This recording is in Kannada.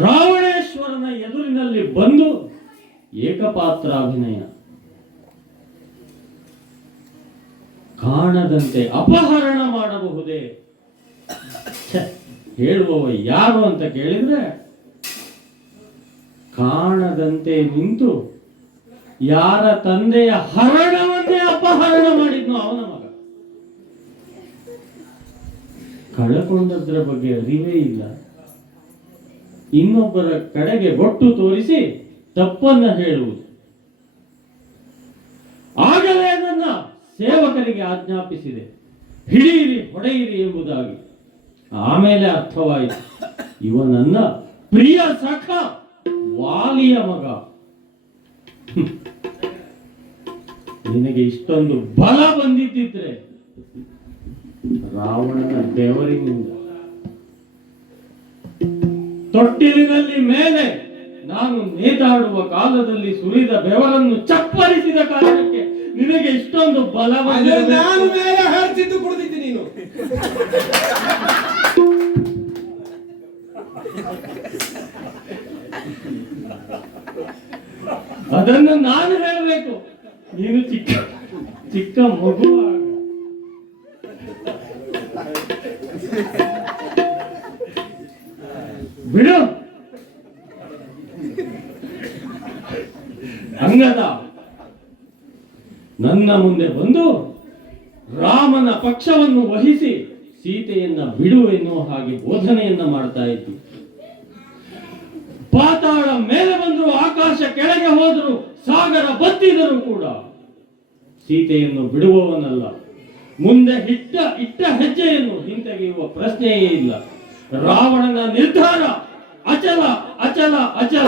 ರಾವಣೇಶ್ವರನ ಎದುರಿನಲ್ಲಿ ಬಂದು ಏಕಪಾತ್ರ ಅಭಿನಯ ಕಾಣದಂತೆ ಅಪಹರಣ ಮಾಡಬಹುದೇ? ಹೇಳುವವ ಯಾರು ಅಂತ ಕೇಳಿದ್ರೆ, ಕಾಣದಂತೆ ನಿಂತು ಯಾರ ತಂದೆಯ ಹರಣವನ್ನೇ ಅಪಹರಣ ಮಾಡಿದ್ನು ಅವನ ಮಗ. ಕಳಕೊಂಡದ್ರ ಬಗ್ಗೆ ಅರಿವೇ ಇಲ್ಲ. ಇನ್ನೊಬ್ಬರ ಕಡೆಗೆ ಬೊಟ್ಟು ತೋರಿಸಿ ತಪ್ಪನ್ನ ಹೇಳುವುದು. ಆಗಲೇ ನನ್ನ ಸೇವಕರಿಗೆ ಆಜ್ಞಾಪಿಸಿದೆ. ಹಿಡಿಯಿರಿ, ಹೊಡೆಯಿರಿ ಎಂಬುದಾಗಿ. ಆಮೇಲೆ ಅರ್ಥವಾಯಿತು. ಇವನನ್ನ ಪ್ರಿಯ ಸಖ, ವಾಲಿಯ ಮಗ. ನಿನಗೆ ಇಷ್ಟೊಂದು ಬಲ ಬಂದಿದ್ದಿದ್ರೆ ರಾವಣನ ಬೆವರಿನಿಂದ ತೊಟ್ಟಿಲಿನಲ್ಲಿ ಮೇಲೆ ನಾನು ನೇತಾಡುವ ಕಾಲದಲ್ಲಿ ಸುರಿದ ಬೆವರನ್ನು ಚಪ್ಪರಿಸಿದ ಕಾರಣಕ್ಕೆ ನಿನಗೆ ಇಷ್ಟೊಂದು ಬಲ ನಾನು. ಮೇಲೆ ಹರಿಸಿದ್ದು ಕುಡಿದಿದ್ದೆ ನೀನು ಅದನ್ನು ನಾನು ಹೇಳಬೇಕು ನೀನು ಚಿಕ್ಕ ಚಿಕ್ಕ ಮಗು. ಬಿಡು. ಹಂಗದ ನನ್ನ ಮುಂದೆ ಬಂದು ರಾಮನ ಪಕ್ಷವನ್ನು ವಹಿಸಿ ಸೀತೆಯನ್ನ ಬಿಡು ಎನ್ನುವ ಹಾಗೆ ಬೋಧನೆಯನ್ನ ಮಾಡ್ತಾ ಇದ್ದಿ ಪಾತಾಳ ಮೇಲೆ ಬಂದ್ರು, ಆಕಾಶ ಕೆಳಗೆ ಹೋದ್ರು, ಸಾಗರ ಬತ್ತಿದರು ಕೂಡ ಸೀತೆಯನ್ನು ಬಿಡುವವನಲ್ಲ. ಮುಂದೆ ಇಟ್ಟ ಇಟ್ಟ ಹೆಜ್ಜೆಯನ್ನು ಹಿಂತೆಗೆಯುವ ಪ್ರಶ್ನೆಯೇ ಇಲ್ಲ. ರಾವಣನ ನಿರ್ಧಾರ ಅಚಲ ಅಚಲ ಅಚಲ.